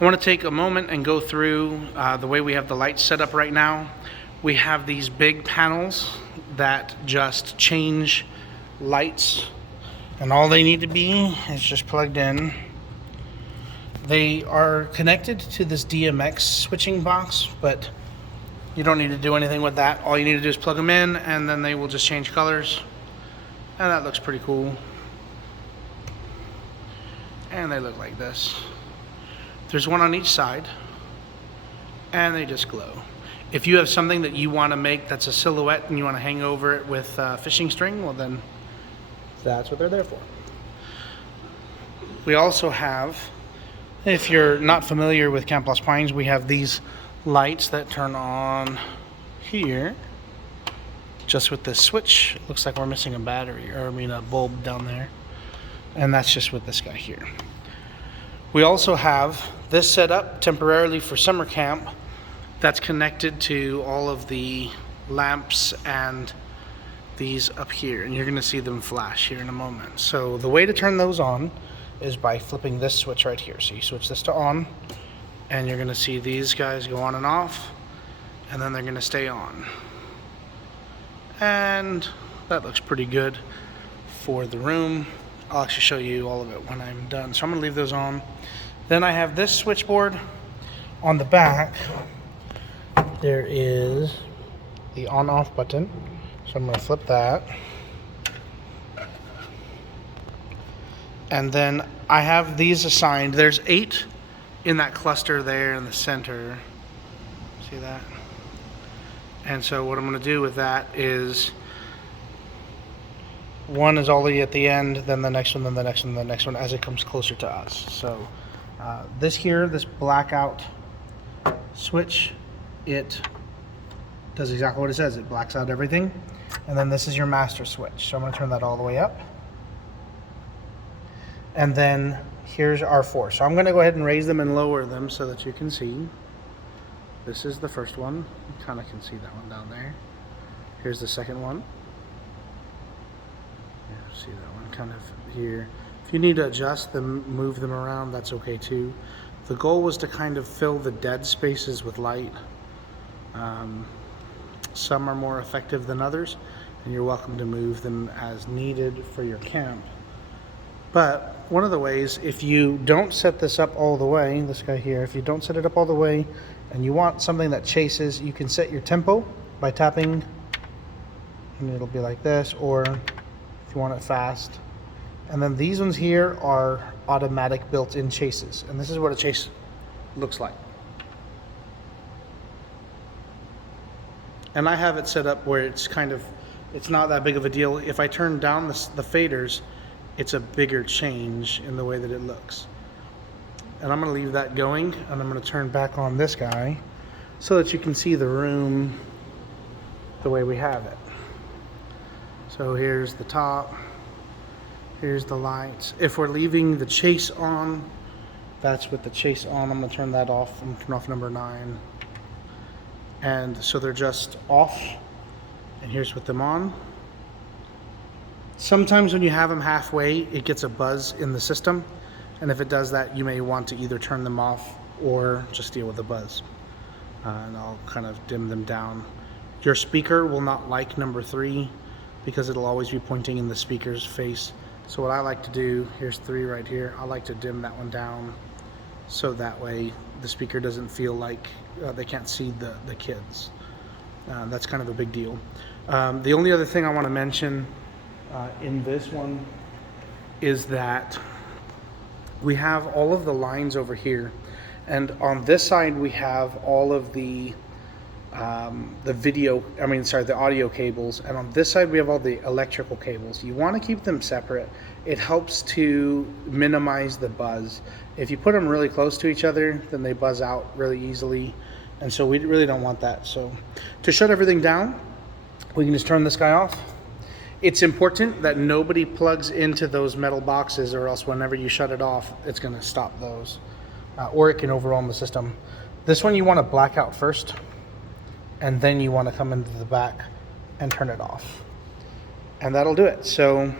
I want to take a moment and go through the way we have the lights set up right now. We have these big panels that just change lights, and all they need to be is just plugged in. They are connected to this DMX switching box, but you don't need to do anything with that. All you need to do is plug them in, and then they will just change colors, and that looks pretty cool. And they look like this. There's one on each side, and they just glow. If you have something that you want to make that's a silhouette and you want to hang over it with fishing string, well then that's what they're there for. We also have, if you're not familiar with Camp Lost Pines, we have these lights that turn on here just with this switch. It looks like we're missing a battery, or I mean a bulb down there, and that's just with this guy here. We also have this set up temporarily for summer camp that's connected to all of the lamps and these up here, and you're going to see them flash here in a moment. So the way to turn those on is by flipping this switch right here. So you switch this to on, and you're going to see these guys go on and off, and then they're going to stay on. And that looks pretty good for the room. I'll actually show you all of it when I'm done. So I'm going to leave those on. Then I have this switchboard on the back. There is the on-off button. So I'm going to flip that. And then I have these assigned. There's 8 in that cluster there in the center. See that? And so what I'm going to do with that is one is all the way at the end, then the next one, then the next one, then the next one as it comes closer to us. So this here, this blackout switch, it does exactly what it says. It blacks out everything. And then this is your master switch. So I'm going to turn that all the way up. And then here's our 4. So I'm going to go ahead and raise them and lower them so that you can see. This is the first one. You kind of can see that one down there. Here's the second one. Yeah, see that one kind of here. If you need to adjust them, move them around, that's okay too. The goal was to kind of fill the dead spaces with light. Some are more effective than others, and you're welcome to move them as needed for your camp. But one of the ways, if you don't set this up all the way, this guy here, if you don't set it up all the way and you want something that chases, you can set your tempo by tapping, and it'll be like this, or if you want it fast. And then these ones here are automatic built-in chases, and this is what a chase looks like. And I have it set up where it's not that big of a deal. If I turn down the faders, it's a bigger change in the way that it looks. And I'm going to leave that going, and I'm going to turn back on this guy so that you can see the room the way we have it. So here's the top, here's the lights. If we're leaving the chase on, that's with the chase on. I'm going to turn that off. I'm going to turn off number 9. And so they're just off, and here's with them on. Sometimes when you have them halfway, it gets a buzz in the system, and if it does that, you may want to either turn them off or just deal with the buzz. And I'll kind of dim them down. Your speaker will not like number 3 because it'll always be pointing in the speaker's face. So what I like to do, here's 3 right here, I like to dim that one down so that way the speaker doesn't feel like they can't see the kids. That's kind of a big deal. The only other thing I want to mention in this one is that we have all of the lines over here, and on this side we have all of the audio cables, and on this side we have all the electrical cables. You want to keep them separate. It helps to minimize the buzz. If you put them really close to each other, then they buzz out really easily, and so we really don't want that. So to shut everything down, we can just turn this guy off. It's important that nobody plugs into those metal boxes, or else whenever you shut it off, it's going to stop those, or it can overwhelm the system. This one you want to black out first, and then you want to come into the back and turn it off, and that'll do it. So